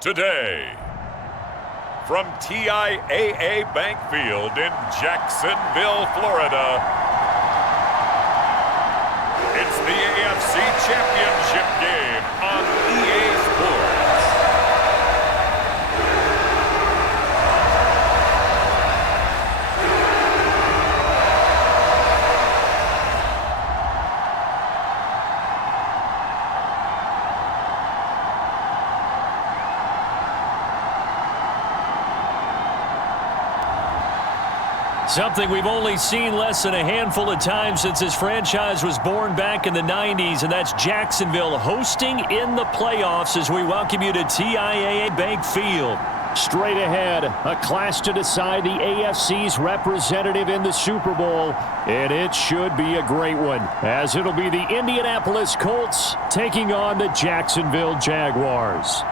today. From TIAA Bank Field in Jacksonville, Florida, it's the AFC Championship game on EA Sports. Something we've only seen less than a handful of times since this franchise was born back in the 90s, and that's Jacksonville hosting in the playoffs as we welcome you to TIAA Bank Field. Straight ahead, a clash to decide the AFC's representative in the Super Bowl, and it should be a great one, as it'll be the Indianapolis Colts taking on the Jacksonville Jaguars.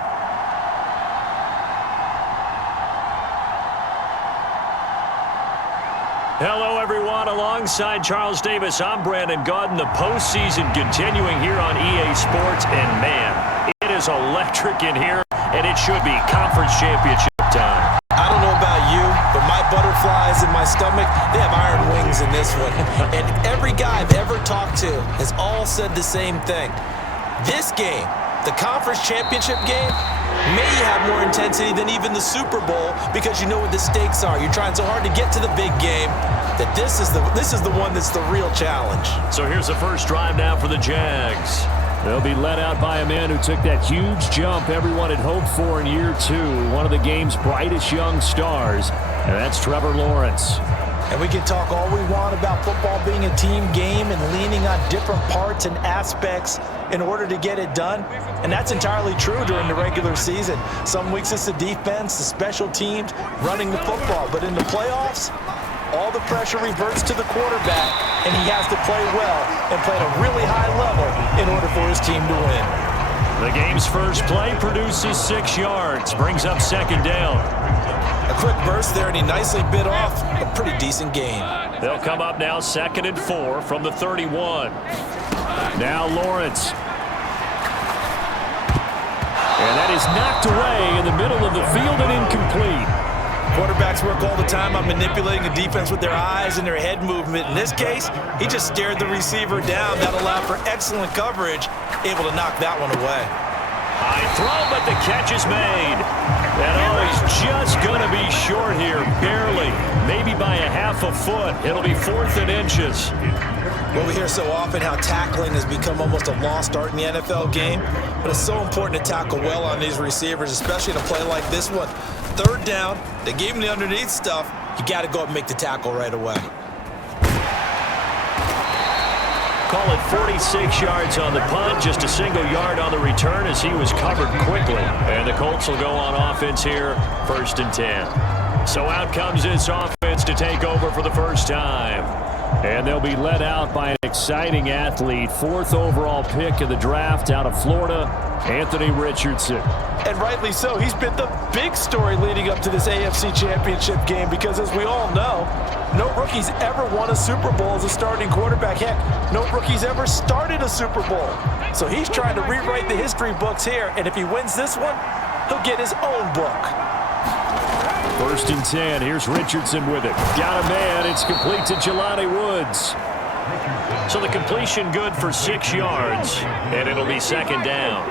Hello, everyone. Alongside Charles Davis, I'm Brandon Gaudin. The postseason continuing here on EA Sports, and man, it is electric in here, and it should be conference championship time. I don't know about you, but my butterflies in my stomach, they have iron wings in this one. And every guy I've ever talked to has all said the same thing. This game, the conference championship game, may have more intensity than even the Super Bowl because you know what the stakes are. You're trying so hard to get to the big game that this is the one that's the real challenge. So here's the first drive now for the Jags. They'll be led out by a man who took that huge jump everyone had hoped for in year two, one of the game's brightest young stars, and that's Trevor Lawrence. And we can talk all we want about football being a team game and leaning on different parts and aspects in order to get it done. And that's entirely true during the regular season. Some weeks it's the defense, the special teams, running the football. But in the playoffs, all the pressure reverts to the quarterback, and he has to play well and play at a really high level in order for his team to win. The game's first play produces 6 yards, brings up second down. A quick burst there, and he nicely bit off a pretty decent gain. They'll come up now 2nd and 4 from the 31. Now Lawrence. And that is knocked away in the middle of the field and incomplete. Quarterbacks work all the time on manipulating the defense with their eyes and their head movement. In this case, he just stared the receiver down. That allowed for excellent coverage, able to knock that one away. High throw, but the catch is made. And he's just going to be short here, barely, maybe by a half a foot. It'll be 4th and inches. Well, we hear so often how tackling has become almost a lost art in the NFL game, but it's so important to tackle well on these receivers, especially in a play like this one. 3rd down, they gave him the underneath stuff. You got to go up and make the tackle right away. Call it 46 yards on the punt, just a single yard on the return as he was covered quickly. And the Colts will go on offense here, 1st and 10. So out comes this offense to take over for the first time. And they'll be led out by an exciting athlete, 4th overall pick in the draft out of Florida, Anthony Richardson. And rightly so. He's been the big story leading up to this AFC Championship game because, as we all know, no rookie's ever won a Super Bowl as a starting quarterback. Heck, no rookie's ever started a Super Bowl. So he's trying to rewrite the history books here, and if he wins this one, he'll get his own book. 1st and 10. Here's Richardson with it. Got a man. It's complete to Jelani Woods. So the completion good for 6 yards, and it'll be 2nd down.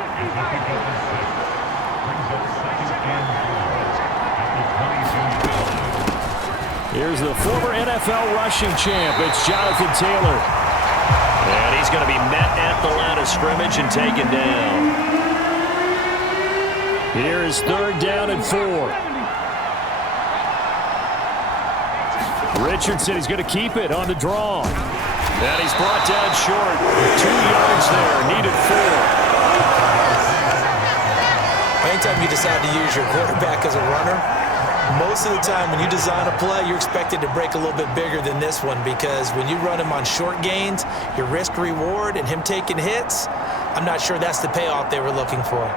Here's the former NFL rushing champ. It's Jonathan Taylor. And he's going to be met at the line of scrimmage and taken down. Here is 3rd down and 4. Richardson is going to keep it on the draw. And he's brought down short. 2 yards there, needed 4. Anytime you decide to use your quarterback as a runner, most of the time when you design a play, you're expected to break a little bit bigger than this one because when you run him on short gains, your risk-reward and him taking hits, I'm not sure that's the payoff they were looking for.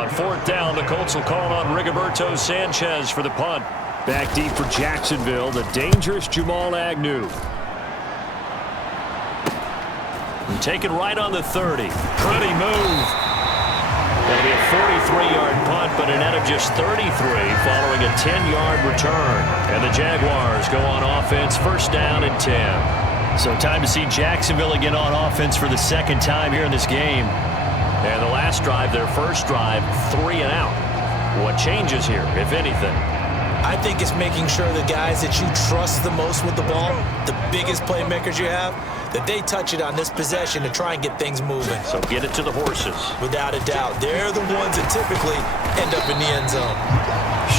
On fourth down, the Colts will call on Rigoberto Sanchez for the punt. Back deep for Jacksonville, the dangerous Jamal Agnew. And taken right on the 30. Pretty move. That'll be a 43-yard punt, but a net of just 33 following a 10-yard return. And the Jaguars go on offense, first down and 10. So time to see Jacksonville again on offense for the second time here in this game. And the last drive, their first drive, 3 and out. What changes here, if anything? I think it's making sure the guys that you trust the most with the ball, the biggest playmakers you have, that they touch it on this possession to try and get things moving. So get it to the horses. Without a doubt. They're the ones that typically end up in the end zone.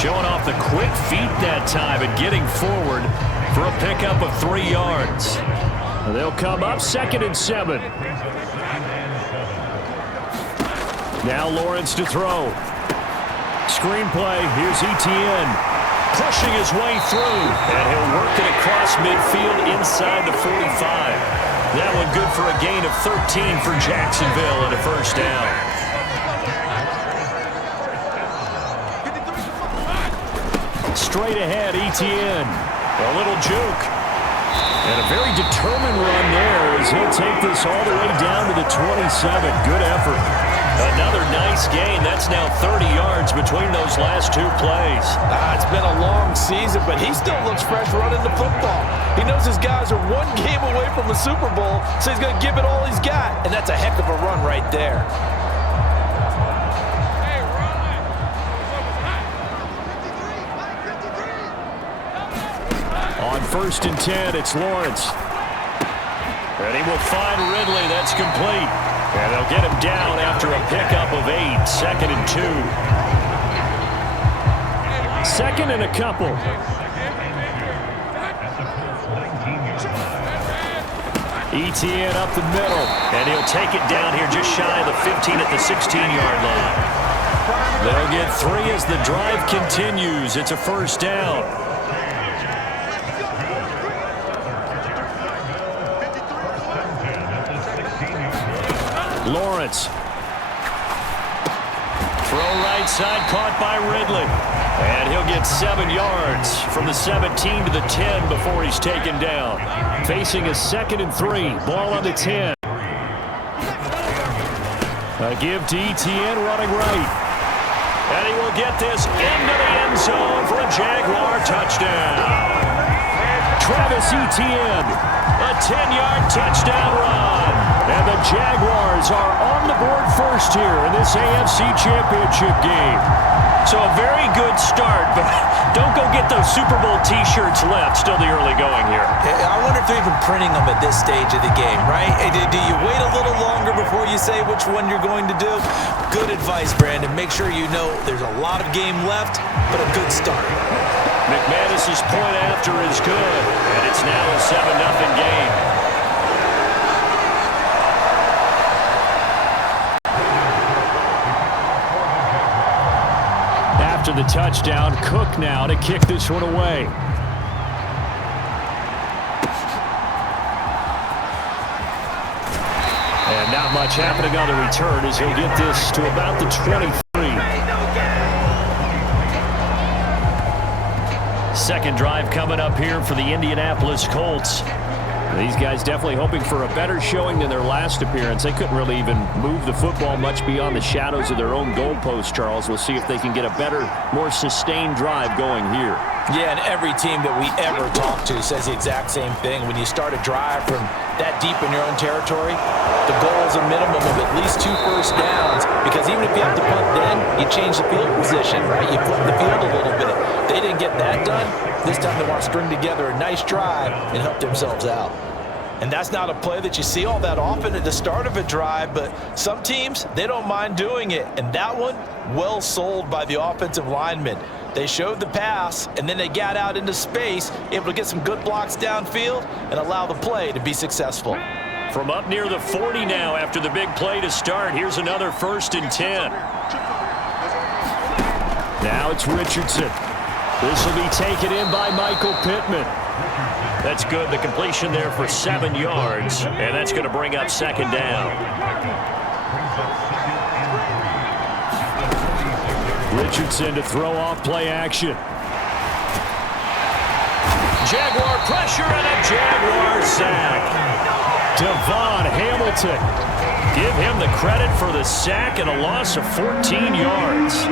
Showing off the quick feet that time and getting forward for a pickup of 3 yards. They'll come up 2nd and 7. Now Lawrence to throw. Screenplay, here's Etienne. Pushing his way through, and he'll work it across midfield inside the 45. That one good for a gain of 13 for Jacksonville and a first down. Straight ahead, Etienne. A little juke. And a very determined run there as he'll take this all the way down to the 27. Good effort. Another nice gain. That's now 30 yards between those last 2 plays. It's been a long season, but he still looks fresh running the football. He knows his guys are 1 game away from the Super Bowl, so he's going to give it all he's got. And that's a heck of a run right there. On 1st and 10, it's Lawrence. And he will find Ridley. That's complete. And they'll get him down after a pickup of 8. 2nd and 2. 2nd and a couple. Etienne up the middle. And he'll take it down here just shy of the 15 at the 16-yard line. They'll get 3 as the drive continues. It's a first down. Lawrence. Throw right side, caught by Ridley. And he'll get 7 yards from the 17 to the 10 before he's taken down. Facing a 2nd and 3. Ball on the 10. A give to Etienne running right. And he will get this into the end zone for a Jaguar touchdown. Travis Etienne, a 10-yard touchdown run. And the Jaguars are on the board first here in this AFC Championship game. So a very good start, but don't go get those Super Bowl T-shirts left. Still the early going here. I wonder if they're even printing them at this stage of the game, right? Do you wait a little longer before you say which one you're going to do? Good advice, Brandon. Make sure you know there's a lot of game left, but a good start. McManus's point after is good, and it's now a 7-0 game. After the touchdown, Cook now to kick this one away. And not much happening on the return as he'll get this to about the 23. Second drive coming up here for the Indianapolis Colts. These guys definitely hoping for a better showing than their last appearance. They couldn't really even move the football much beyond the shadows of their own goalpost, Charles. We'll see if they can get a better, more sustained drive going here. Yeah, and every team that we ever talk to says the exact same thing. When you start a drive from that deep in your own territory, the goal is a minimum of at least 2 first downs, because even if you have to punt then, you change the field position, right? You flip the field a little bit. They didn't get that done. This time they want to string together a nice drive and help themselves out. And that's not a play that you see all that often at the start of a drive, but some teams, they don't mind doing it. And that one, well sold by the offensive linemen. They showed the pass, and then they got out into space, able to get some good blocks downfield and allow the play to be successful. From up near the 40 now after the big play to start, here's another 1st and 10. Now it's Richardson. This will be taken in by Michael Pittman. That's good. The completion there for 7 yards, and that's going to bring up 2nd down. Richardson to throw off play action. Jaguar pressure and a Jaguar sack. Devon Hamilton. Give him the credit for the sack and a loss of 14 yards.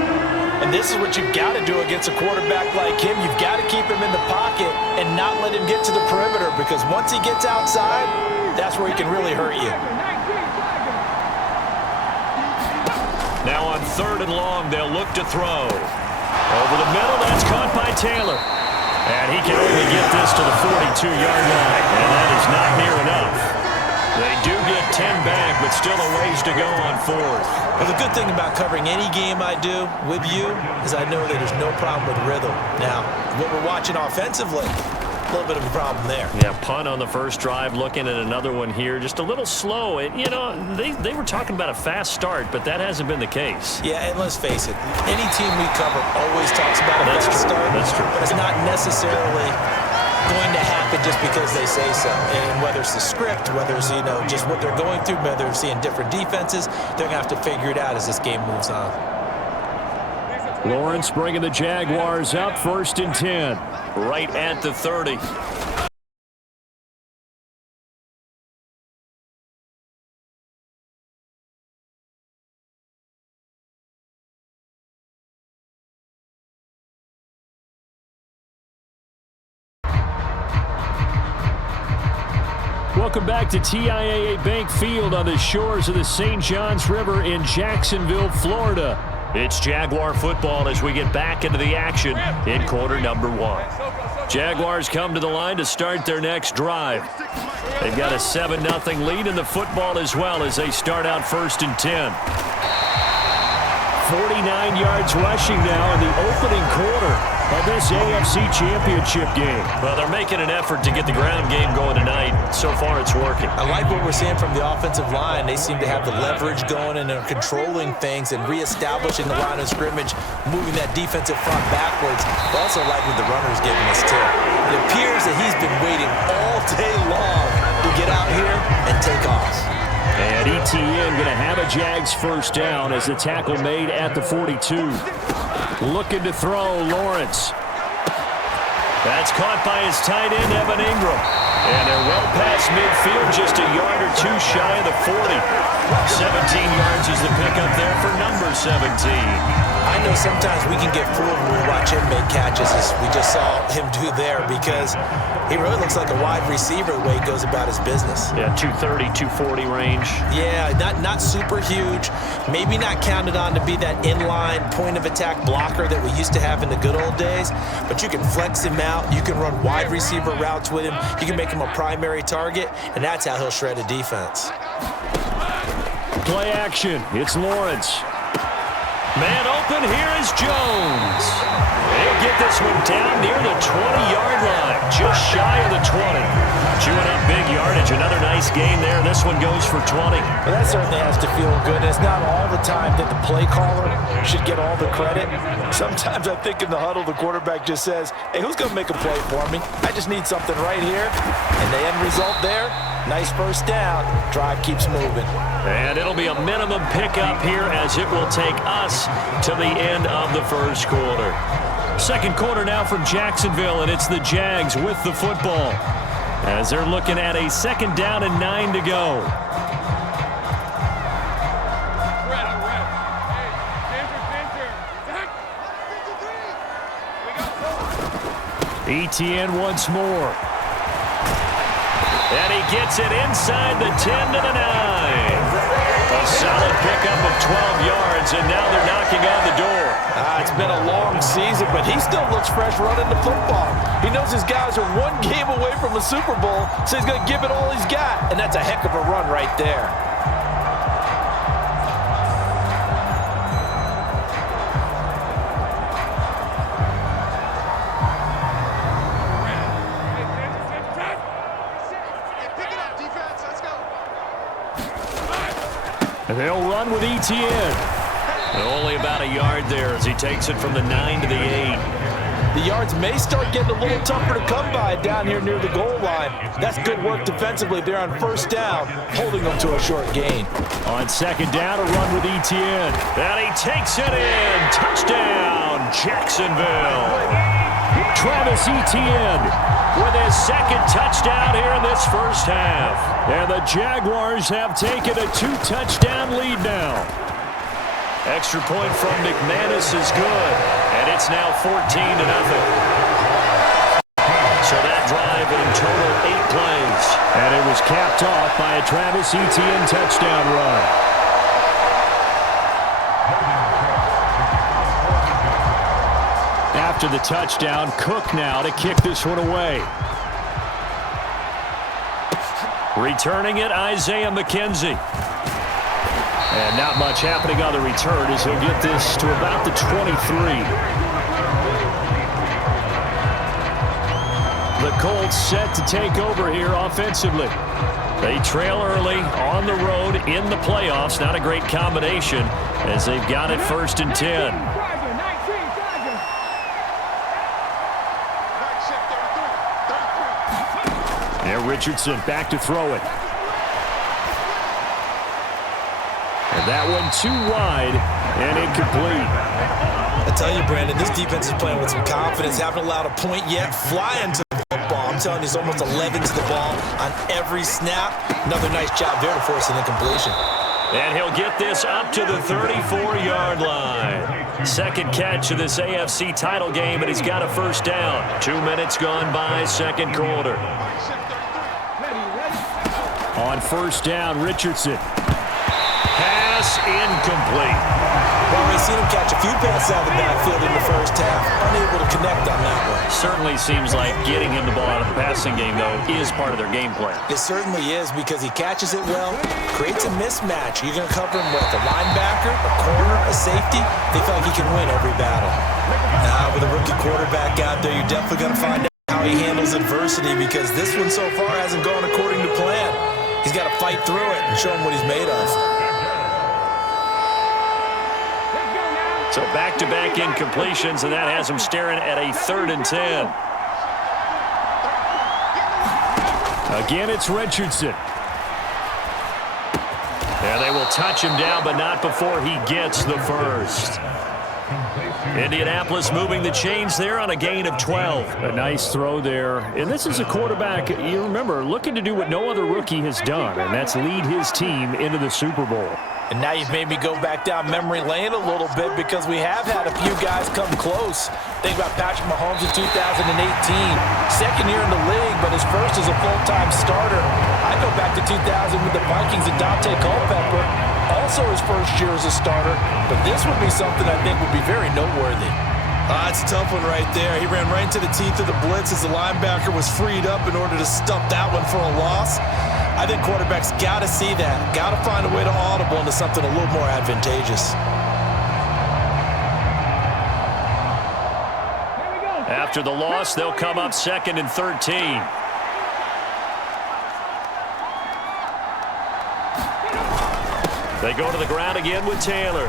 And this is what you've got to do against a quarterback like him. You've got to keep him in the pocket and not let him get to the perimeter, because once he gets outside, that's where he can really hurt you. Now on 3rd and long, they'll look to throw. Over the middle, that's caught by Taylor. And he can only get this to the 42-yard line, and that is not near enough. They do get 10 back, but still a ways to go on 4th. Well, the good thing about covering any game I do with you is I know that there's no problem with rhythm. Now, what we're watching offensively, a little bit of a problem there. Yeah, punt on the first drive, looking at another one here. Just a little slow. And, you know, they were talking about a fast start, but that hasn't been the case. Yeah, and let's face it, any team we cover always talks about a fast start. That's true. But it's not necessarily going to happen just because they say so. And whether it's the script, whether it's, you know, just what they're going through, whether they're seeing different defenses, they're going to have to figure it out as this game moves on. Lawrence bringing the Jaguars up, 1st and 10. Right at the 30. Welcome back to TIAA Bank Field on the shores of the St. Johns River in Jacksonville, Florida. It's Jaguar football as we get back into the action in quarter number 1. Jaguars come to the line to start their next drive. They've got a 7-0 lead in the football as well as they start out 1st and 10. 49 yards rushing now in the opening quarter of this AFC Championship game. Well, they're making an effort to get the ground game going tonight. So far, it's working. I like what we're seeing from the offensive line. They seem to have the leverage going, and they're controlling things and reestablishing the line of scrimmage, moving that defensive front backwards. I also like what the runner's giving us, too. It appears that he's been waiting all day long to get out here and take off. And ETIENNE going to have a Jags first down as the tackle made at the 42. Looking to throw, Lawrence. That's caught by his tight end, Evan Ingram. And they're well past midfield, just a yard or two shy of the 40. 17 yards is the pickup there for number 17. I know sometimes we can get fooled when we watch him make catches, as we just saw him do there, because he really looks like a wide receiver the way he goes about his business. Yeah, 230, 240 range. Yeah, not super huge. Maybe not counted on to be that inline point-of-attack blocker that we used to have in the good old days, but you can flex him out. You can run wide receiver routes with him. You can make him a primary target, and that's how he'll shred a defense. Play action. It's Lawrence. Man open, here is Jones. They'll get this one down near the 20-yard line, just shy of the 20. Chewing up big yardage, another nice gain there. This one goes for 20. Well, that certainly has to feel good. It's not all the time that the play caller should get all the credit. Sometimes I think in the huddle, the quarterback just says, hey, who's going to make a play for me? I just need something right here. And the end result there, nice first down. Drive keeps moving. And it'll be a minimum pickup here as it will take us to the end of the first quarter. Second quarter now from Jacksonville, and it's the Jags with the football as they're looking at a 2nd down and 9 to go. ETIENNE once more. And he gets it inside the 10 to the 9. A solid pickup of 12 yards, and now they're knocking on the door. It's been a long season, but he still looks fresh running the football. He knows his guys are one game away from a Super Bowl, so he's going to give it all he's got, and that's a heck of a run right there. And they'll run with ETIENNE. Only about a yard there as he takes it from the 9 to the 8. The yards may start getting a little tougher to come by down here near the goal line. That's good work defensively there on first down, holding them to a short gain. On second down, a run with Etienne. And he takes it in. Touchdown, Jacksonville. Travis Etienne with his second touchdown here in this first half. And the Jaguars have taken a 2-touchdown lead now. Extra point from McManus is good, and it's now 14-0. So that drive in total 8 plays. And it was capped off by a Travis Etienne touchdown run. After the touchdown, Cook now to kick this one away. Returning it, Isaiah McKenzie. And not much happening on the return as he'll get this to about the 23. The Colts set to take over here offensively. They trail early on the road in the playoffs. Not a great combination as they've got it 1st and 10. There, Richardson back to throw it. And that one too wide and incomplete. I tell you, Brandon, this defense is playing with some confidence. Haven't allowed a point yet. Flying to the football. I'm telling you, it's almost 11 to the ball on every snap. Another nice job there to force an incompletion. And he'll get this up to the 34-yard line. Second catch of this AFC title game, and he's got a first down. 2 minutes gone by, second quarter. On first down, Richardson. Pass incomplete. Well, we've seen him catch a few passes out of the backfield in the first half. Unable to connect on that one. Certainly seems like getting him the ball out of the passing game, though, is part of their game plan. It certainly is because he catches it well, creates a mismatch. You're going to cover him with a linebacker, a corner, a safety. They feel like he can win every battle. Now, with a rookie quarterback out there, you're definitely going to find out how he handles adversity because this one so far hasn't gone according to plan. He's got to fight through it and show him what he's made of. So back-to-back incompletions, and that has him staring at a 3rd and 10. Again, it's Richardson. And they will touch him down, but not before he gets the first. Indianapolis moving the chains there on a gain of 12. A nice throw there. And this is a quarterback, you remember, looking to do what no other rookie has done, and that's lead his team into the Super Bowl. And now you've made me go back down memory lane a little bit because we have had a few guys come close. Think about Patrick Mahomes in 2018. Second year in the league, but his first as a full-time starter. I go back to 2000 with the Vikings and Dante Culpepper. Also his first year as a starter. But this would be something I think would be very noteworthy. It's a tough one right there. He ran right into the teeth of the blitz as the linebacker was freed up in order to stump that one for a loss. I think quarterbacks got to see that. Got to find a way to audible into something a little more advantageous. After the loss, they'll come up 2nd and 13. They go to the ground again with Taylor.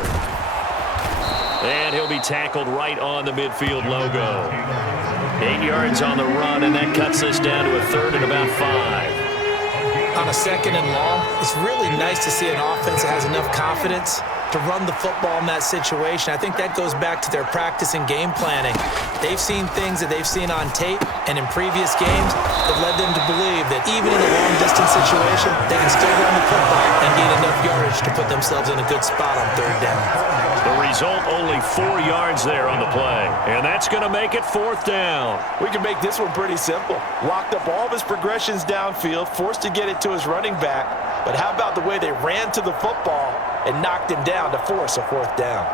And he'll be tackled right on the midfield logo. 8 yards on the run, and that cuts this down to a 3rd and about 5. On a 2nd and long, it's really nice to see an offense that has enough confidence to run the football in that situation. I think that goes back to their practice and game planning. They've seen things that they've seen on tape and in previous games that led them to believe that even in a long-distance situation, they can still run the football and gain enough yardage to put themselves in a good spot on 3rd down. The result, only 4 yards there on the play. And that's going to make it 4th down. We can make this one pretty simple. Locked up all of his progressions downfield, forced to get it to his running back. But how about the way they ran to the football and knocked him down to force a 4th down?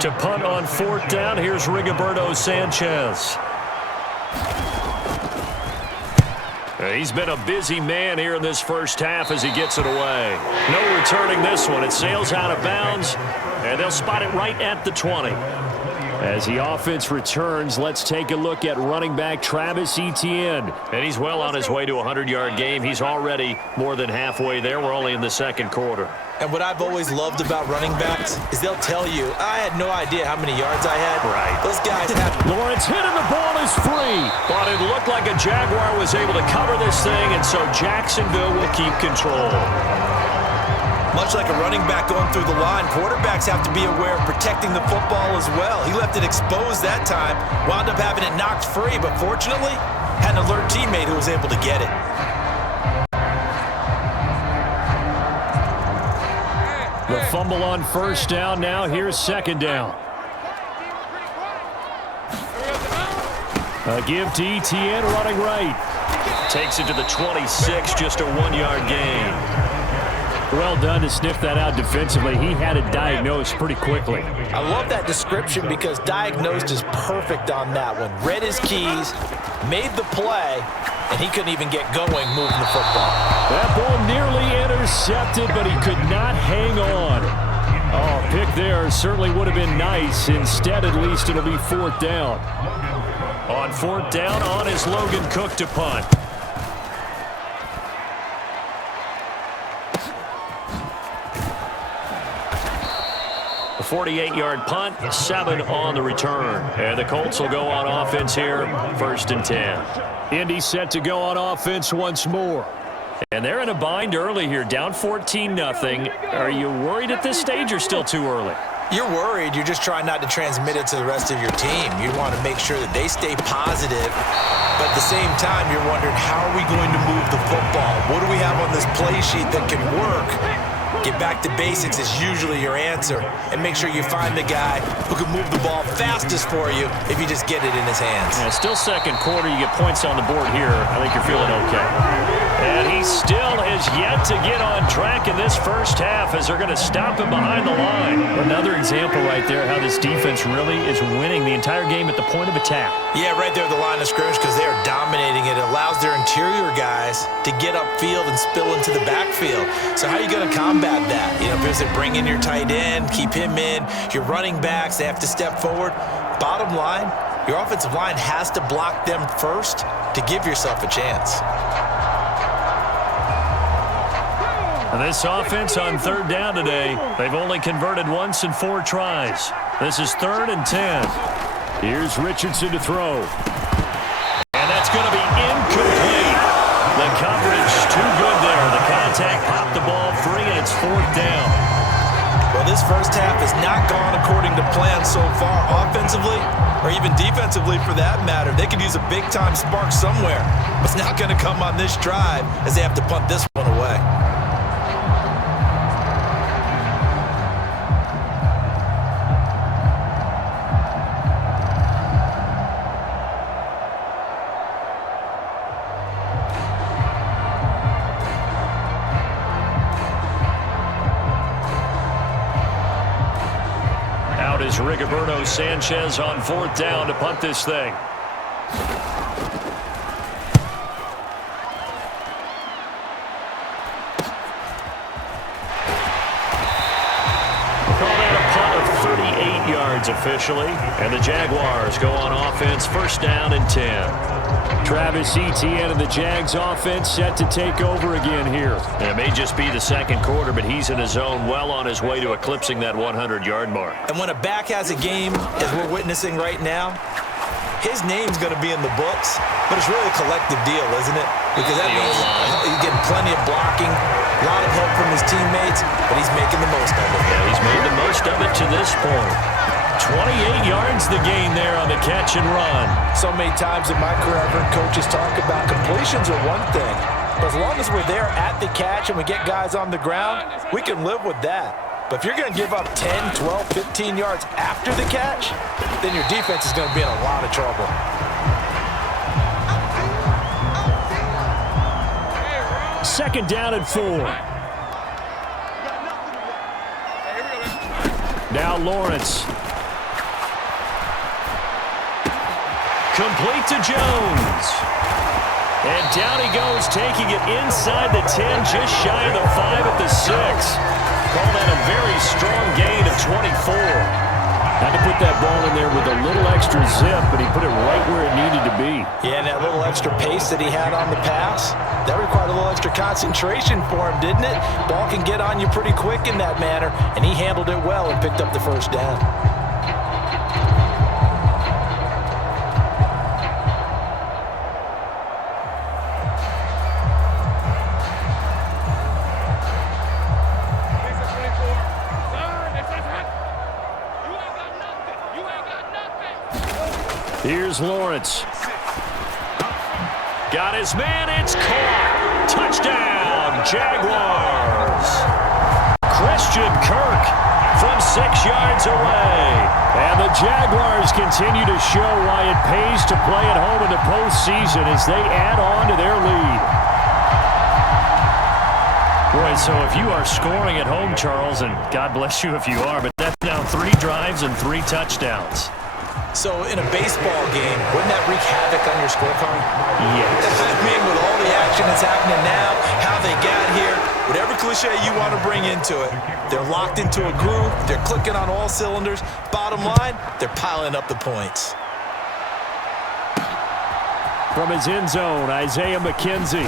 To punt on 4th down, here's Rigoberto Sanchez. He's been a busy man here in this first half as he gets it away. No returning this one. It sails out of bounds, and they'll spot it right at the 20. As the offense returns, let's take a look at running back Travis Etienne. And he's well on his way to a 100-yard game. He's already more than halfway there. We're only in the second quarter. And what I've always loved about running backs is they'll tell you, I had no idea how many yards I had. Right. Those guys have... Lawrence hit and the ball is free. But it looked like a Jaguar was able to cover this thing, and so Jacksonville will keep control. Much like a running back going through the line, quarterbacks have to be aware of protecting the football as well. He left it exposed that time, wound up having it knocked free, but fortunately, had an alert teammate who was able to get it. The fumble on first down. Now here's second down. A give to Etienne running right. Takes it to the 26, just a 1-yard gain. Well done to sniff that out defensively. He had it diagnosed pretty quickly. I love that description because diagnosed is perfect on that one. Read his keys, made the play, and he couldn't even get going moving the football. That ball nearly intercepted, but he could not hang on. Oh, pick there certainly would have been nice. Instead, at least it'll be fourth down. On fourth down, on is Logan Cook to punt. A 48-yard punt, 7 on the return. And the Colts will go on offense here, 1st and 10. Indy set to go on offense once more. And they're in a bind early here, down 14-0. Are you worried at this stage or still too early? You're worried. You're just trying not to transmit it to the rest of your team. You want to make sure that they stay positive. But at the same time, you're wondering, how are we going to move the football? What do we have on this play sheet that can work? Get back to basics is usually your answer. And make sure you find the guy who can move the ball fastest for you if you just get it in his hands. Yeah, still second quarter. You get points on the board here. I think you're feeling okay. And he still has yet to get on track in this first half as they're going to stop him behind the line. Another example right there how this defense really is winning the entire game at the point of attack. Yeah, right there at the line of scrimmage because they are dominating it. It allows their interior guys to get upfield and spill into the backfield. So how are you going to combat that? You know, if it's bring in your tight end, keep him in, your running backs, they have to step forward. Bottom line, your offensive line has to block them first to give yourself a chance. This offense on third down today, they've only converted once in 4 tries. This is 3rd and 10. Here's Richardson to throw. And that's going to be incomplete. The coverage too good there. The contact popped the ball free, and it's 4th down. Well, this first half has not gone according to plan so far offensively or even defensively for that matter. They could use a big-time spark somewhere. But it's not going to come on this drive as they have to punt this one away. Is Rigoberto Sanchez on 4th down to punt this thing. Call that a punt of 38 yards officially. And the Jaguars go on offense, 1st down and 10. Travis Etienne and the Jags offense set to take over again here. And it may just be the second quarter, but he's in his zone well on his way to eclipsing that 100-yard mark. And when a back has a game, as we're witnessing right now, his name's going to be in the books, but it's really a collective deal, isn't it? Because that means he's getting plenty of blocking, a lot of help from his teammates, but he's making the most of it. Yeah, he's made the most of it to this point. 28 yards the gain there on the catch and run. So many times in my career, I've heard coaches talk about completions are one thing, but as long as we're there at the catch and we get guys on the ground, we can live with that. But if you're going to give up 10, 12, 15 yards after the catch, then your defense is going to be in a lot of trouble. Second down and 4. Now Lawrence. Complete to Jones. And down he goes, taking it inside the 10, just shy of the 5 at the 6. Call that a very strong gain of 24. Had to put that ball in there with a little extra zip, but he put it right where it needed to be. Yeah, and that little extra pace that he had on the pass, that required a little extra concentration for him, didn't it? Ball can get on you pretty quick in that manner, and he handled it well and picked up the first down. Here's Lawrence. Got his man. It's caught. Touchdown, Jaguars. Christian KIRK from 6 yards away. And the Jaguars continue to show why it pays to play at home in the postseason as they add on to their lead. Boy, so if you are scoring at home, Charles, and God bless you if you are, but that's now 3 drives and 3 touchdowns. So in a baseball game, wouldn't that wreak havoc on your scorecard? Yes. I mean, with all the action that's happening now, how they got here, whatever cliche you want to bring into it, they're locked into a groove, they're clicking on all cylinders. Bottom line, they're piling up the points. From his end zone, Isaiah McKenzie.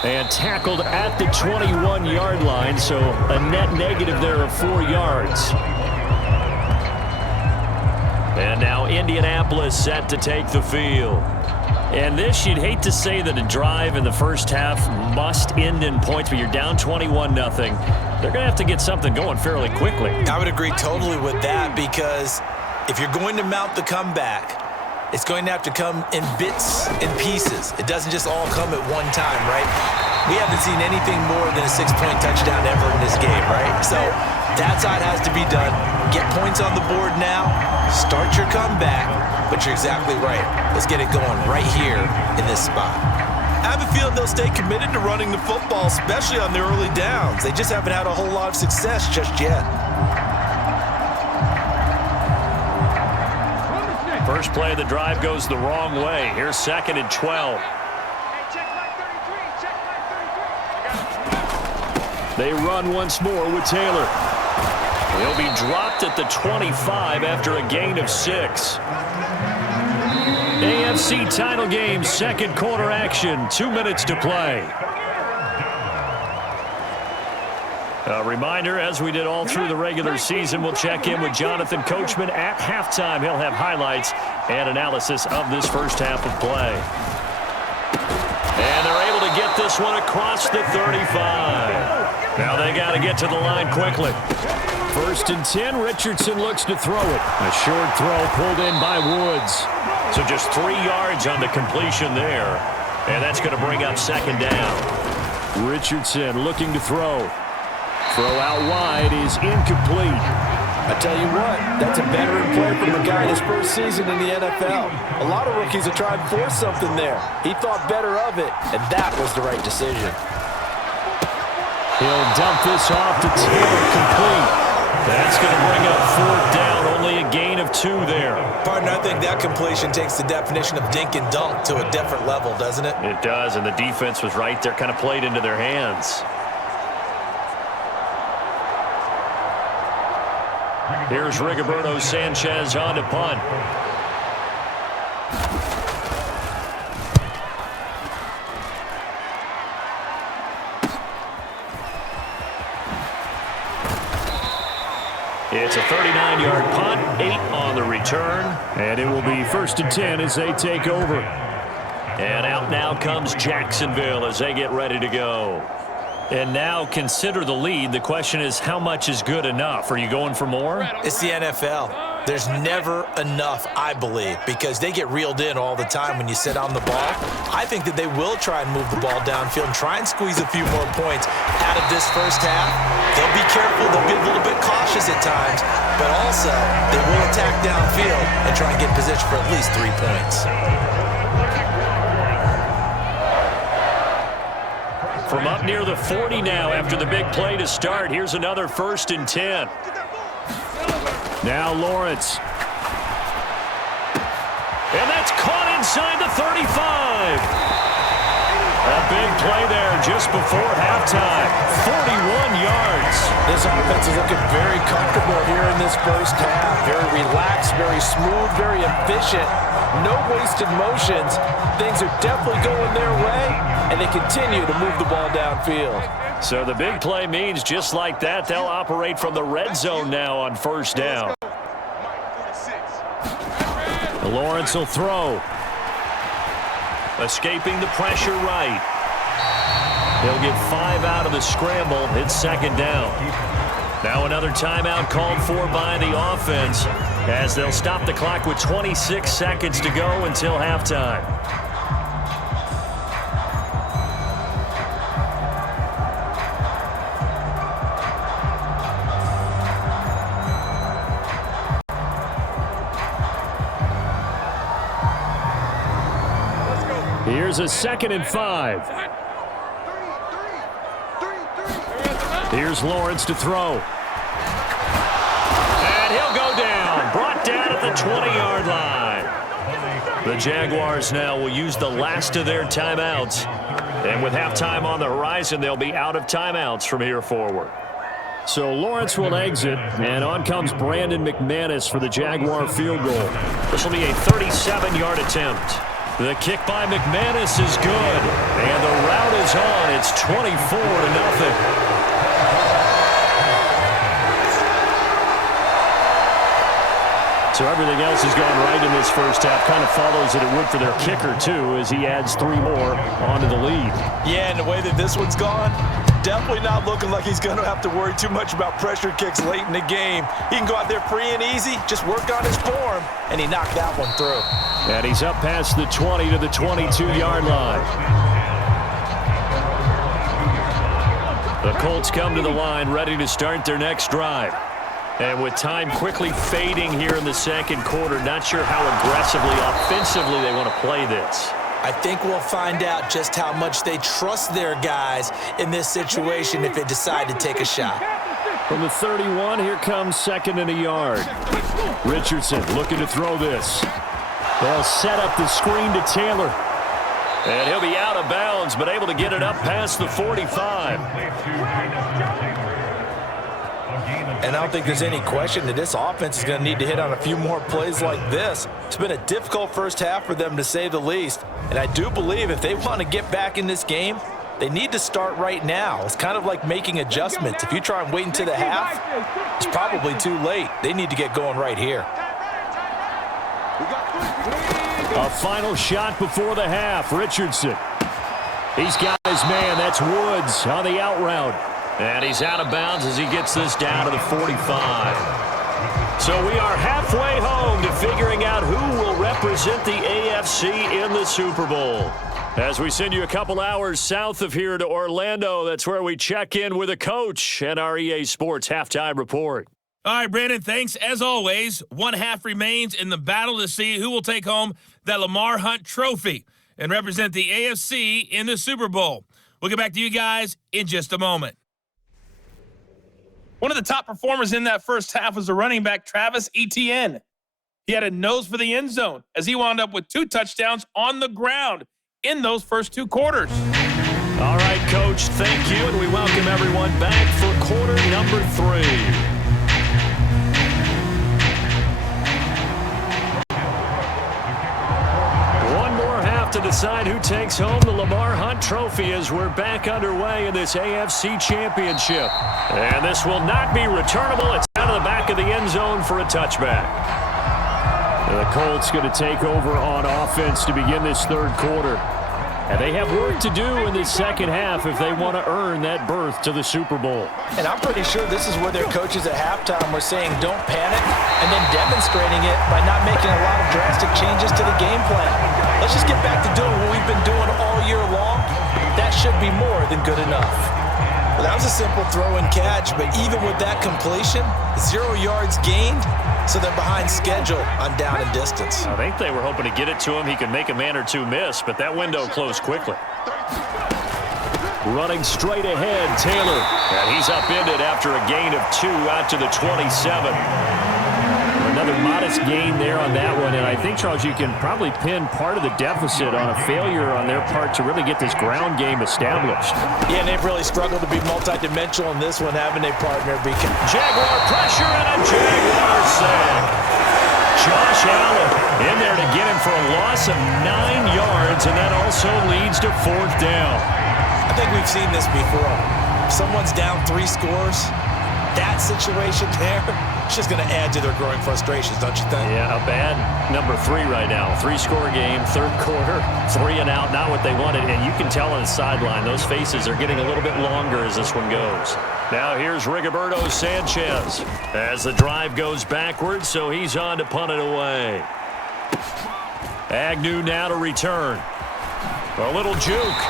And tackled at the 21-yard line, so a net negative there of 4 yards. And now Indianapolis set to take the field. And this, you'd hate to say that a drive in the first half must end in points, but you're down 21-0. They're going to have to get something going fairly quickly. I would agree totally with that, because if you're going to mount the comeback, it's going to have to come in bits and pieces. It doesn't just all come at one time, right? We haven't seen anything more than a 6-point touchdown ever in this game, right? So that side has to be done. Get points on the board now. Start your comeback. But you're exactly right. Let's get it going right here in this spot. I have a feeling they'll stay committed to running the football, especially on their early downs. They just haven't had a whole lot of success just yet. First play of the drive goes the wrong way. Here's 2nd and 12. They run once more with Taylor. He'll be dropped at the 25 after a gain of 6. AFC title game, second quarter action, 2 minutes to play. A reminder, as we did all through the regular season, we'll check in with Jonathan Coachman at halftime. He'll have highlights and analysis of this first half of play. And they're able to get this one across the 35. Now they got to get to the line quickly. 1st and 10, Richardson looks to throw it. A short throw pulled in by Woods. So just 3 yards on the completion there. And that's going to bring up 2nd down. Richardson looking to throw. Throw out wide is incomplete. I tell you what, that's a veteran play from a guy in his first season in the NFL. A lot of rookies are trying to force something there. He thought better of it, and that was the right decision. He'll dump this off to Taylor, complete. That's going to bring up 4th down, only a gain of 2 there. Partner, I think that completion takes the definition of dink and dunk to a different level, doesn't it? It does, and the defense was right there, kind of played into their hands. Here's Rigoberto Sanchez on to punt. It's a 39-yard punt, 8 on the return, and it will be 1st and 10 as they take over. And out now comes Jacksonville as they get ready to go. And now consider the lead. The question is, how much is good enough? Are you going for more? It's the NFL. There's never enough, I believe, because they get reeled in all the time when you sit on the ball. I think that they will try and move the ball downfield and try and squeeze a few more points out of this first half. They'll be careful. They'll be a little bit cautious at times, but also they will attack downfield and try and get in position for at least 3 points. From up near the 40 now after the big play to start. Here's another 1st and 10. Now Lawrence. And that's caught inside the 35. A big play there. just before halftime. 41 yards. This offense is looking very comfortable here in this first half. Very relaxed, very smooth, very efficient. No wasted motions. Things are definitely going their way, and they continue to move the ball downfield. So the big play means just like that, they'll operate from the red zone now on first down. Lawrence will throw. Escaping the pressure right. He'll get 5 out of the scramble. It's second down. Now another timeout called for by the offense as they'll stop the clock with 26 seconds to go until halftime. Here's a 2nd and 5. Here's Lawrence to throw. And he'll go down. Brought down at the 20-yard line. The Jaguars now will use the last of their timeouts. And with halftime on the horizon, they'll be out of timeouts from here forward. So Lawrence will exit, and on comes Brandon McManus for the Jaguar field goal. This will be a 37-yard attempt. The kick by McManus is good, and the route is on. It's 24-0. So everything else has gone right in this first half. Kind of follows that it would for their kicker, too, as he adds 3 more onto the lead. Yeah, and the way that this one's gone, definitely not looking like he's going to have to worry too much about pressure kicks late in the game. He can go out there free and easy, just work on his form, and he knocked that one through. And he's up past the 20 to the 22-yard line. The Colts come to the line, ready to start their next drive. And with time quickly fading here in the second quarter, not sure how aggressively, offensively they want to play this. I think we'll find out just how much they trust their guys in this situation if they decide to take a shot. From the 31, here comes 2nd and a yard. Richardson looking to throw this. They'll set up the screen to Taylor. And he'll be out of bounds, but able to get it up past the 45. And I don't think there's any question that this offense is going to need to hit on a few more plays like this. It's been a difficult first half for them, to say the least. And I do believe if they want to get back in this game, they need to start right now. It's kind of like making adjustments. If you try and wait until the half, it's probably too late. They need to get going right here. A final shot before the half. Richardson. He's got his man. That's Woods on the out route. And he's out of bounds as he gets this down to the 45. So we are halfway home to figuring out who will represent the AFC in the Super Bowl. As we send you a couple hours south of here to Orlando, that's where we check in with a coach and our EA Sports Halftime Report. All right, Brandon, thanks. As always, one half remains in the battle to see who will take home that Lamar Hunt trophy and represent the AFC in the Super Bowl. We'll get back to you guys in just a moment. One of the top performers in that first half was the running back, Travis Etienne. He had a nose for the end zone as he wound up with 2 touchdowns on the ground in those first 2 quarters. All right, Coach, thank you, and we welcome everyone back for quarter number 3. To decide who takes home the Lamar Hunt trophy as we're back underway in this AFC Championship. And this will not be returnable. It's out of the back of the end zone for a touchback. And the Colts going to take over on offense to begin this third quarter. And they have work to do in this second half if they want to earn that berth to the Super Bowl. And I'm pretty sure this is where their coaches at halftime were saying don't panic, and then demonstrating it by not making a lot of drastic changes to the game plan. Let's just get back to doing what we've been doing all year long. That should be more than good enough. Well, that was a simple throw and catch, but even with that completion, 0 yards gained, so they're behind schedule on down and distance. I think they were hoping to get it to him. He could make a man or 2 miss, but that window closed quickly. Running straight ahead, Taylor. And he's upended after a gain of 2 out to the 27. rather modest gain there on that one. And I think, Charles, you can probably pin part of the deficit on a failure on their part to really get this ground game established. Yeah, and they've really struggled to be multidimensional in this one, haven't they, partner? Because Jaguar pressure and a Jaguar sack. Josh Allen in there to get him for a loss of 9 yards, and that also leads to 4th down. I think we've seen this before. Someone's down 3 scores. That situation there, it's just going to add to their growing frustrations, don't you think? Yeah, a bad number 3 right now. 3-score game, 3rd quarter, 3 and out, not what they wanted. And you can tell on the sideline, those faces are getting a little bit longer as this one goes. Now here's Rigoberto Sanchez as the drive goes backwards, so he's on to punt it away. Agnew now to return. A little juke.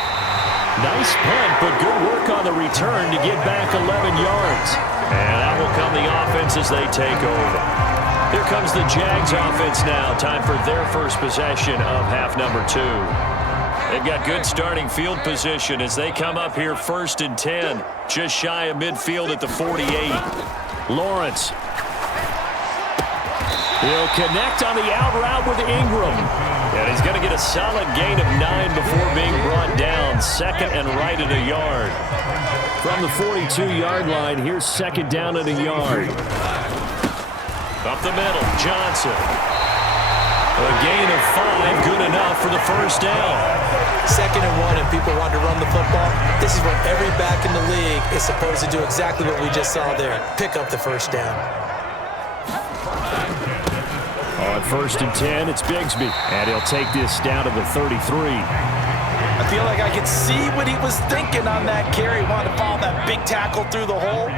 Nice punt, but good work on the return to get back 11 yards. And out will come the offense as they take over. Here comes the Jags offense now. Time for their first possession of half number 2. They've got good starting field position as they come up here 1st and 10. Just shy of midfield at the 48. Lawrence. He'll connect on the out route with Ingram. And he's going to get a solid gain of 9 before being brought down. 2nd and right at a yard. From the 42-yard line, here's 2nd down at a yard. Up the middle, Johnson. A gain of 5, good enough for the 1st down. 2nd and 1, and people want to run the football. This is what every back in the league is supposed to do, exactly what we just saw there. Pick up the 1st down. On 1st and 10, it's Bigsby. And he'll take this down to the 33. I feel like I could see what he was thinking on that carry. Wanted to follow that big tackle through the hole.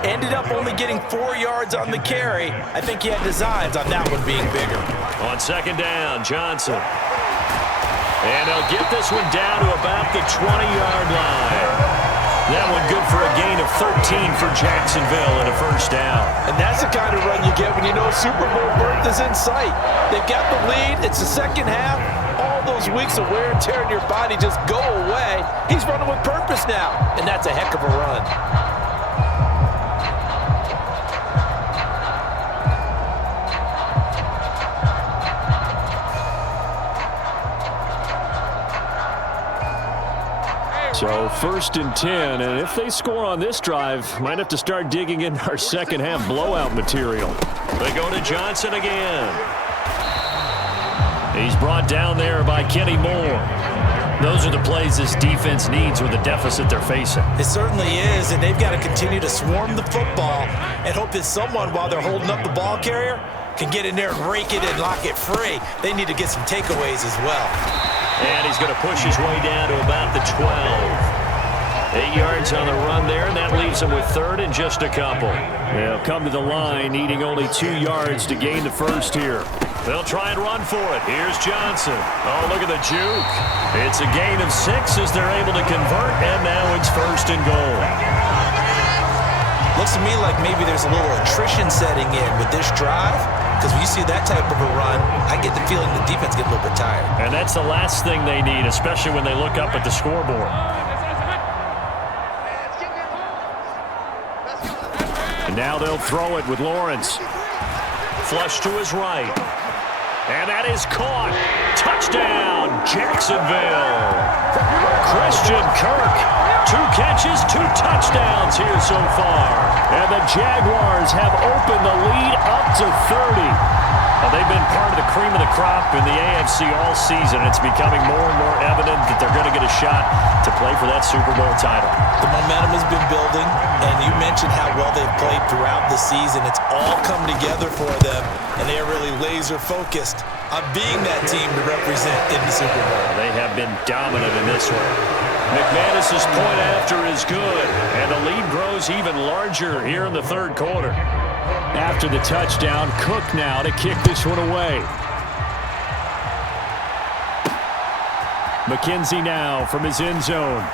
Ended up only getting 4 yards on the carry. I think he had designs on that one being bigger. On 2nd down, Johnson. And they'll get this one down to about the 20-yard line. That one good for a gain of 13 for Jacksonville and a 1st down. And that's the kind of run you get when you know Super Bowl berth is in sight. They've got the lead. It's the 2nd half. All those weeks of wear and tear in your body just go away. He's running with purpose now, and that's a heck of a run. So 1st and 10, and if they score on this drive, might have to start digging in our 2nd half blowout material. They go to Johnson again. He's brought down there by Kenny Moore. Those are the plays this defense needs with the deficit they're facing. It certainly is, and they've got to continue to swarm the football and hope that someone, while they're holding up the ball carrier, can get in there and rake it and lock it free. They need to get some takeaways as well. And he's going to push his way down to about the 12. 8 yards on the run there, and that leaves him with 3rd and just a couple. They'll come to the line, needing only 2 yards to gain the 1st here. They'll try and run for it. Here's Johnson. Oh, look at the juke. It's a gain of 6 as they're able to convert, and now it's 1st and goal. Looks to me like maybe there's a little attrition setting in with this drive, because when you see that type of a run, I get the feeling the defense gets a little bit tired. And that's the last thing they need, especially when they look up at the scoreboard. And now they'll throw it with Lawrence. Flush to his right. And that is caught. Touchdown, Jacksonville. Christian Kirk. 2 catches, 2 touchdowns here so far. And the Jaguars have opened the lead up to 30. Well, they've been part of the cream of the crop in the AFC all season. It's becoming more and more evident that they're going to get a shot to play for that Super Bowl title. The momentum has been building, and you mentioned how well they've played throughout the season. It's all come together for them, and they are really laser-focused on being that team to represent in the Super Bowl. They have been dominant in this one. McManus's point after is good, and the lead grows even larger here in the 3rd quarter. After the touchdown, Cook now to kick this one away. McKenzie now from his end zone.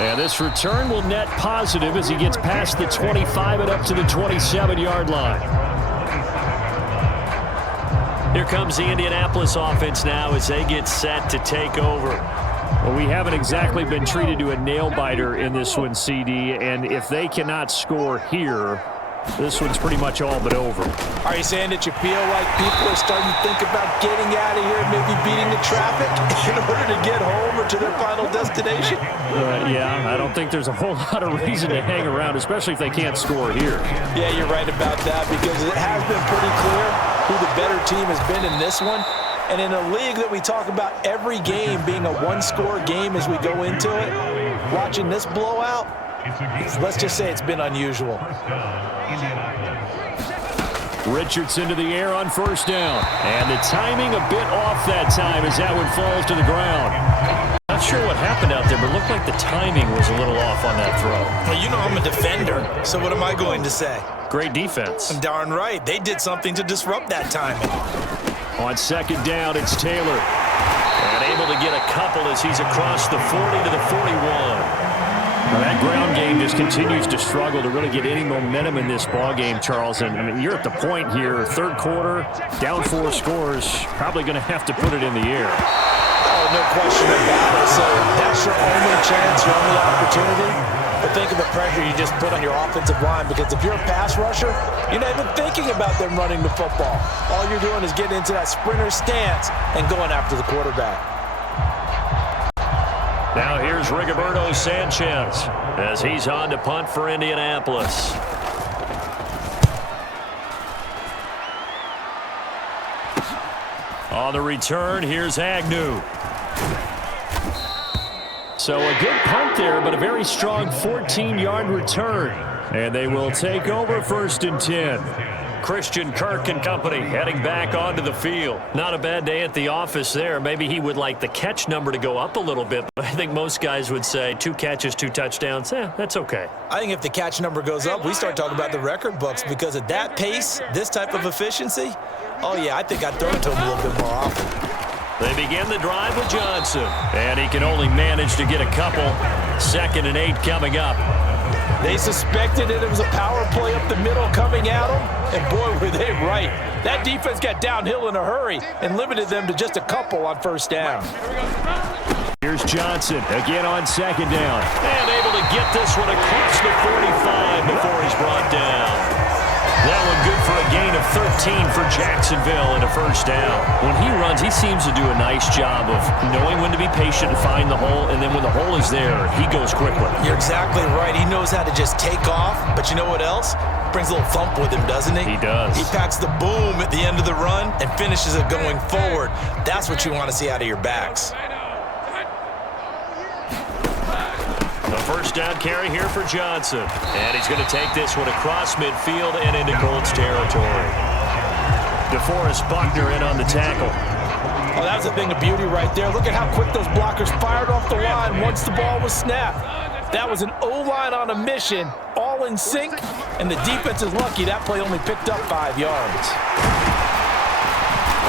And this return will net positive as he gets past the 25 and up to the 27-yard line. Here comes the Indianapolis offense now as they get set to take over. Well, we haven't exactly been treated to a nail-biter in this one, CD, and if they cannot score here, this one's pretty much all but over. Are you saying that you feel like people are starting to think about getting out of here, maybe beating the traffic in order to get home or to their final destination? Yeah, I don't think there's a whole lot of reason to hang around, especially if they can't score here. Yeah, you're right about that, because it has been pretty clear who the better team has been in this one. And in a league that we talk about every game being a one-score game as we go into it, watching this blowout, let's just say it's been unusual. Richardson to the air on first down. And the timing a bit off that time as that one falls to the ground. Not sure what happened out there, but it looked like the timing was a little off on that throw. Well, you know I'm a defender, so what am I going to say? Great defense. Darn right. They did something to disrupt that timing. On second down, it's Taylor. And able to get a couple as he's across the 40 to the 41. Well, that ground game just continues to struggle to really get any momentum in this ball game, Charles. And I mean, you're at the point here, third quarter, down 4 scores, probably going to have to put it in the air. Oh, no question about it. So that's your only chance, your only opportunity. But think of the pressure you just put on your offensive line, because if you're a pass rusher, you're not even thinking about them running the football. All you're doing is getting into that sprinter stance and going after the quarterback. Now here's Rigoberto Sanchez as he's on to punt for Indianapolis. On the return, here's Agnew. So a good punt there, but a very strong 14-yard return. And they will take over 1st and 10. Christian KIRK and company heading back onto the field. Not a bad day at the office there. Maybe he would like the catch number to go up a little bit, but I think most guys would say 2 catches, 2 touchdowns. That's okay. I think if the catch number goes up, we start talking about the record books, because at that pace, this type of efficiency, oh yeah, I think I'd throw it to him a little bit more often. They begin the drive with Johnson, and he can only manage to get a couple. 2nd and 8 coming up. They suspected that it was a power play up the middle coming at them, and boy, were they right. That defense got downhill in a hurry and limited them to just a couple on 1st down. Here's Johnson again on 2nd down, and able to get this one across the 45 before he's brought down. That one good for a gain of 13 for Jacksonville and a 1st down. When he runs, he seems to do a nice job of knowing when to be patient and find the hole, and then when the hole is there, he goes quickly. You're exactly right. He knows how to just take off, but you know what else? Brings a little thump with him, doesn't he? He does. He packs the boom at the end of the run and finishes it going forward. That's what you want to see out of your backs. The 1st down carry here for Johnson. And he's going to take this one across midfield and into Colts territory. DeForest Buckner in on the tackle. Oh, that was a thing of beauty right there. Look at how quick those blockers fired off the line once the ball was snapped. That was an O-line on a mission, all in sync, and the defense is lucky that play only picked up 5 yards.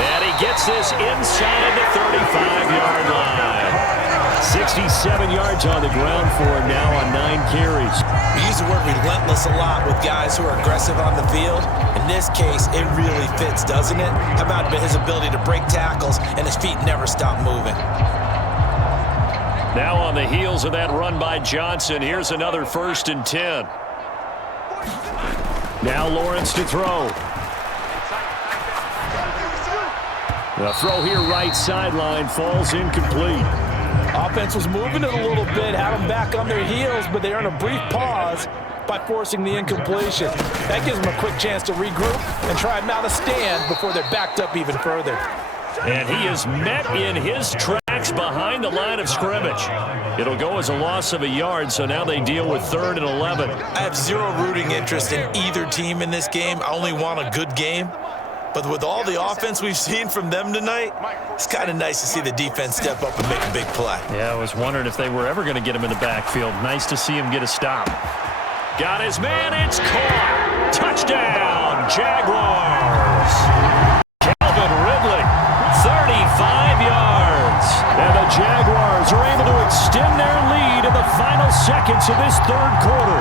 And he gets this inside the 35-yard line. 67 yards on the ground for him now on 9 carries. We use the word relentless a lot with guys who are aggressive on the field. In this case, it really fits, doesn't it? How about his ability to break tackles and his feet never stop moving? Now on the heels of that run by Johnson, here's another 1st and 10. Now Lawrence to throw. The throw here right sideline falls incomplete. Offense was moving it a little bit, had them back on their heels, but they earn a brief pause by forcing the incompletion. That gives them a quick chance to regroup and try and mount a stand before they're backed up even further. And he is met in his tracks behind the line of scrimmage. It'll go as a loss of a yard, so now they deal with 3rd and 11. I have zero rooting interest in either team in this game. I only want a good game. But with all the offense we've seen from them tonight, it's kind of nice to see the defense step up and make a big play. Yeah, I was wondering if they were ever going to get him in the backfield. Nice to see him get a stop. Got his man, it's caught. Touchdown, Jaguars. Calvin Ridley, 35 yards. And the Jaguars are able to extend their lead in the final seconds of this 3rd quarter.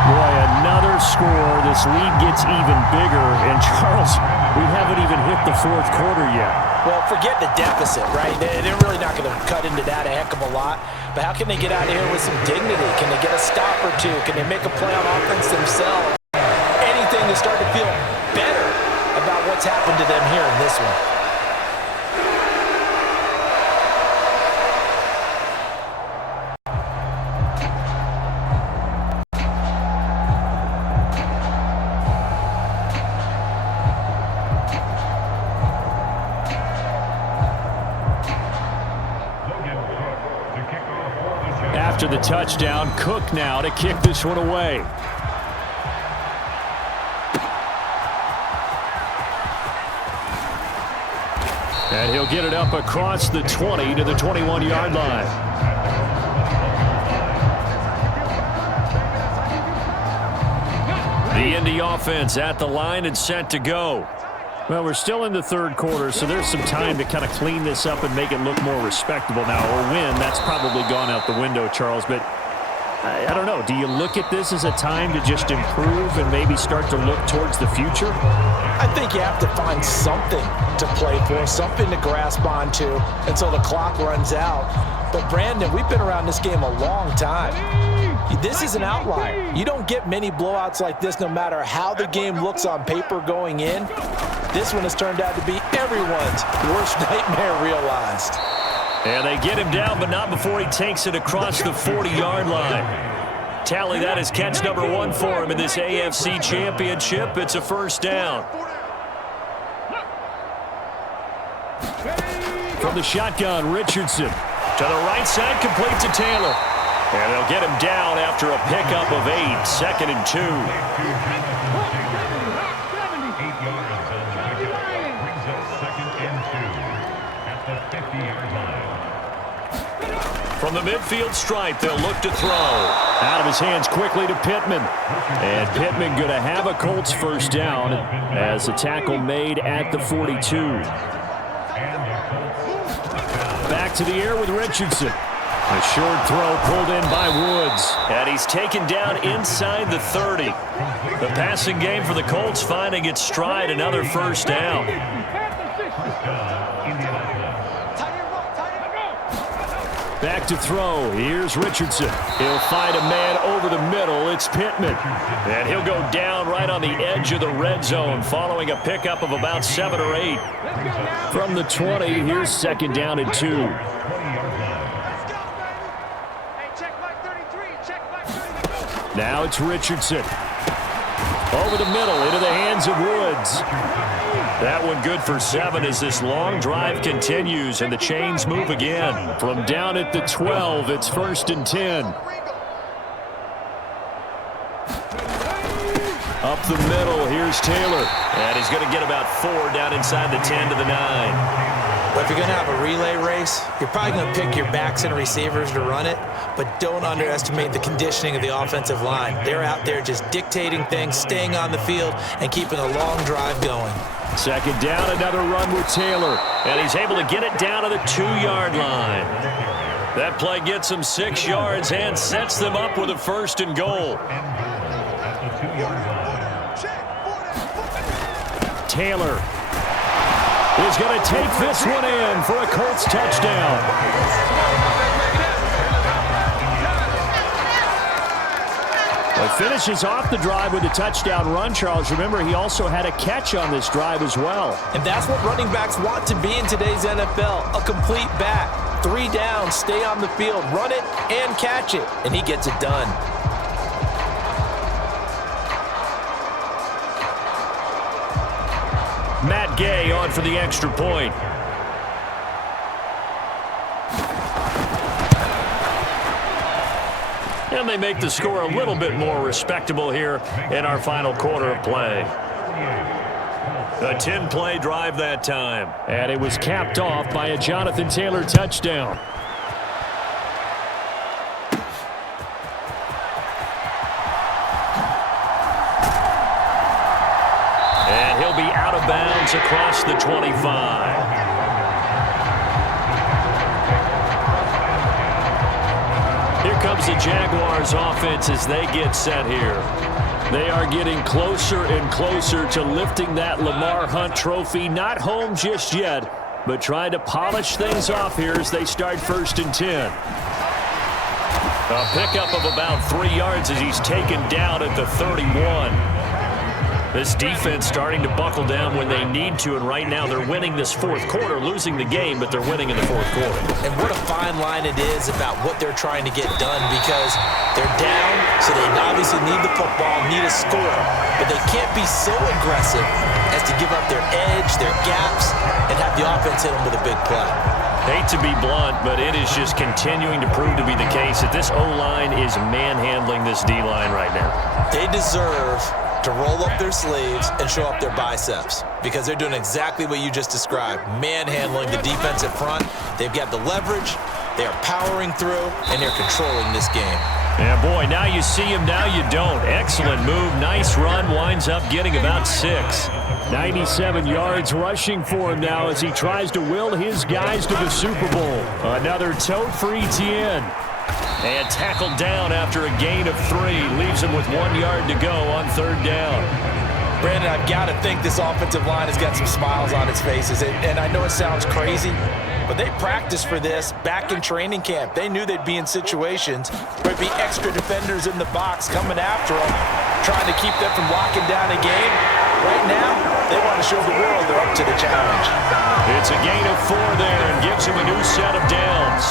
Boy, another score. This lead gets even bigger. And, Charles, we haven't even hit the 4th quarter yet. Well, forget the deficit, right? They're really not going to cut into that a heck of a lot. But how can they get out of here with some dignity? Can they get a stop or two? Can they make a play on offense themselves? to start to feel better about what's happened to them here in this one. After the touchdown, Cook now to kick this one away. And he'll get it up across the 20 to the 21-yard line. The Indy offense at the line and set to go. Well, we're still in the third quarter, so there's some time to kind of clean this up and make it look more respectable now. Or win, that's probably gone out the window, Charles. But I don't know. Do you look at this as a time to just improve and maybe start to look towards the future? I think you have to find something to play for, something to grasp onto until the clock runs out. But, Brandon, we've been around this game a long time. This is an outlier. You don't get many blowouts like this no matter how the game looks on paper going in. This one has turned out to be everyone's worst nightmare realized. And they get him down, but not before he takes it across the 40-yard line. Tally that is catch number 1 for him in this AFC Championship. It's a first down. From the shotgun, Richardson to the right side, complete to Taylor. And they'll get him down after a pickup of 8, 2nd and 2. From the midfield stripe, they'll look to throw. Out of his hands quickly to Pittman. And Pittman going to have a Colts first down as a tackle made at the 42. Back to the air with Richardson. A short throw pulled in by Woods. And he's taken down inside the 30. The passing game for the Colts finding its stride, another first down. Back to throw. Here's Richardson. He'll find a man over the middle. It's Pittman. And he'll go down right on the edge of the red zone following a pickup of about 7 or 8. From the 20, here's 2nd down and 2. Now it's Richardson. Over the middle into the hands of Woods. That one good for 7 as this long drive continues and the chains move again. From down at the 12, it's 1st and 10. Up the middle, here's Taylor. And he's going to get about 4 down inside the 10 to the 9. But if you're going to have a relay race, you're probably going to pick your backs and receivers to run it, but don't underestimate the conditioning of the offensive line. They're out there just dictating things, staying on the field, and keeping a long drive going. 2nd down, another run with Taylor. And he's able to get it down to the 2-yard line. That play gets him 6 yards and sets them up with a 1st and goal. Taylor is going to take this one in for a Colts touchdown. Well, he finishes off the drive with a touchdown run, Charles. Remember, he also had a catch on this drive as well. And that's what running backs want to be in today's NFL, a complete back. 3 down, stay on the field, run it, and catch it. And he gets it done. Matt Gay on for the extra point. And they make the score a little bit more respectable here in our final quarter of play. A 10-play drive that time. And it was capped off by a Jonathan Taylor touchdown. And he'll be out of bounds across the 25. Here comes the Jaguars offense as they get set here. They are getting closer and closer to lifting that Lamar Hunt trophy. Not home just yet, but trying to polish things off here as they start 1st and 10. A pickup of about 3 yards as he's taken down at the 31. This defense starting to buckle down when they need to, and right now they're winning this fourth quarter, losing the game, but they're winning in the fourth quarter. And what a fine line it is about what they're trying to get done, because they're down, so they obviously need the football, need a score, but they can't be so aggressive as to give up their edge, their gaps, and have the offense hit them with a big play. Hate to be blunt, but it is just continuing to prove to be the case that this O-line is manhandling this D-line right now. They deserve to roll up their sleeves and show up their biceps, because they're doing exactly what you just described, manhandling the defensive front. They've got the leverage, they are powering through, and they're controlling this game. Yeah, boy, now you see him, now you don't. Excellent move, nice run, winds up getting about 6. 97 yards rushing for him now as he tries to will his guys to the Super Bowl. Another tote for ETIENNE. And tackled down after a gain of 3. Leaves him with 1 yard to go on third down. Brandon, I've got to think this offensive line has got some smiles on its faces. And I know it sounds crazy, but they practiced for this back in training camp. They knew they'd be in situations where there'd be extra defenders in the box coming after them, trying to keep them from locking down a game. Right now, they want to show the world they're up to the challenge. It's a gain of 4 there and gives him a new set of downs.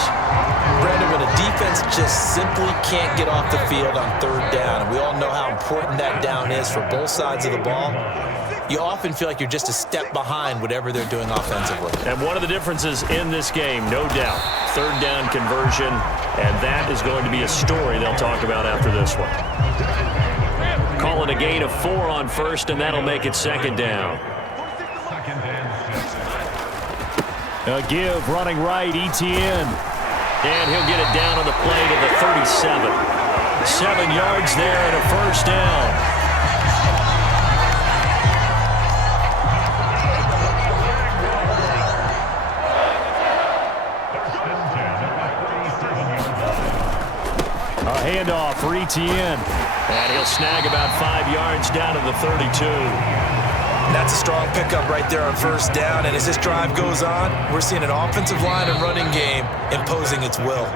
Brandon, when a defense just simply can't get off the field on third down, and we all know how important that down is for both sides of the ball, you often feel like you're just a step behind whatever they're doing offensively. And one of the differences in this game, no doubt, third down conversion, and that is going to be a story they'll talk about after this one. Call it a gain of 4 on first, and that'll make it second down. A give, running right, ETIENNE. And he'll get it down on the play to the 37. 7 yards there and a first down. A handoff for ETIENNE. And he'll snag about 5 yards down to the 32. That's a strong pickup right there on first down, and as this drive goes on, we're seeing an offensive line and running game imposing its will.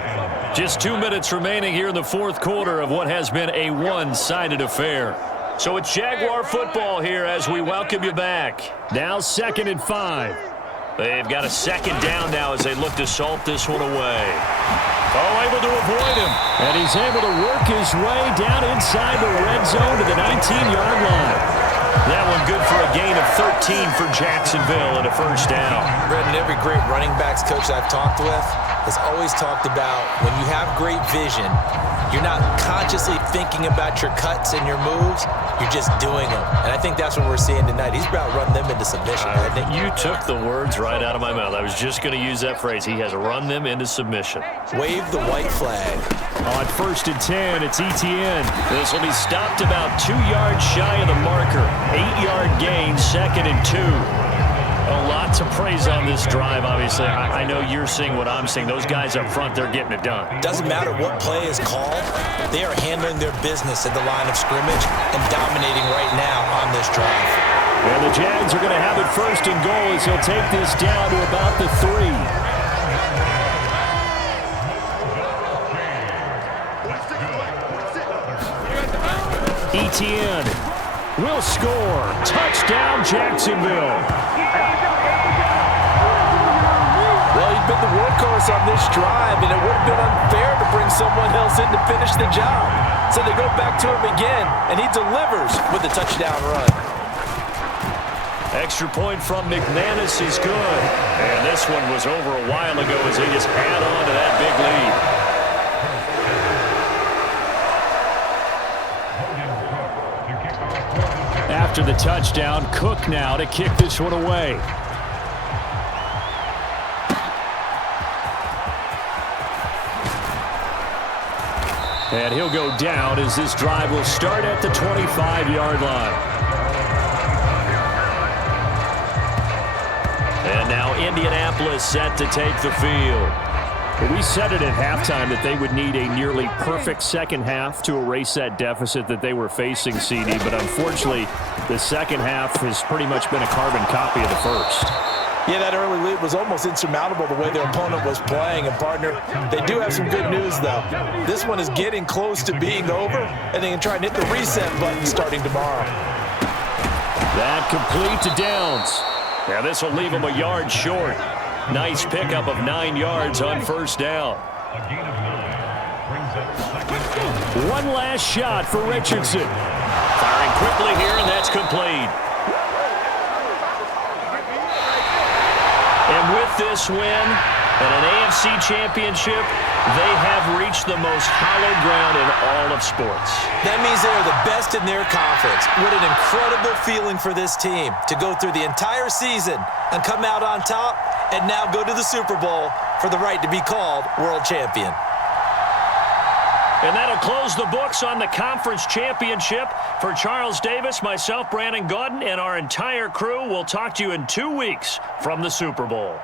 Just 2 minutes remaining here in the fourth quarter of what has been a one-sided affair. So it's Jaguar football here as we welcome you back. Now 2nd and 5. They've got a second down now as they look to salt this one away. Oh, able to avoid him. And he's able to work his way down inside the red zone to the 19-yard line. That one good for a gain of 13 for Jacksonville and a first down. Brendan, every great running backs coach I've talked with has always talked about when you have great vision, you're not consciously thinking about your cuts and your moves, you're just doing them. And I think that's what we're seeing tonight. He's about run them into submission. You took the words right out of my mouth. I was just going to use that phrase. He has run them into submission. Wave the white flag. On 1st and 10, it's ETIENNE. This will be stopped about 2 yards shy of the marker. 8-yard gain, 2nd and 2. A lot to praise on this drive, obviously. I know you're seeing what I'm seeing. Those guys up front, they're getting it done. Doesn't matter what play is called. They are handling their business at the line of scrimmage and dominating right now on this drive. And the Jags are going to have it 1st and goal as he'll take this down to about the 3. ETIENNE will score. Touchdown, Jacksonville. Well, he's been the workhorse on this drive, and it would have been unfair to bring someone else in to finish the job. So they go back to him again, and he delivers with a touchdown run. Extra point from McManus is good. And this one was over a while ago as they just add on to that big lead. After the touchdown, Cook now to kick this one away. And he'll go down as this drive will start at the 25-yard line. And now Indianapolis set to take the field. We said it at halftime that they would need a nearly perfect second half to erase that deficit that they were facing, CD. But unfortunately, the second half has pretty much been a carbon copy of the first. Yeah, that early lead was almost insurmountable the way their opponent was playing. And, partner, they do have some good news, though. This one is getting close to being over, and they can try and hit the reset button starting tomorrow. That complete to Downs. Now this will leave him a yard short. Nice pickup of 9 yards on first down. One last shot for Richardson. Firing quickly here, and that's complete. And with this win and an AFC championship, they have reached the most hallowed ground in all of sports. That means they are the best in their conference. What an incredible feeling for this team to go through the entire season and come out on top and now go to the Super Bowl for the right to be called world champion. And that'll close the books on the conference championship. For Charles Davis, myself, Brandon Gaudin, and our entire crew, we'll talk to you in 2 weeks from the Super Bowl.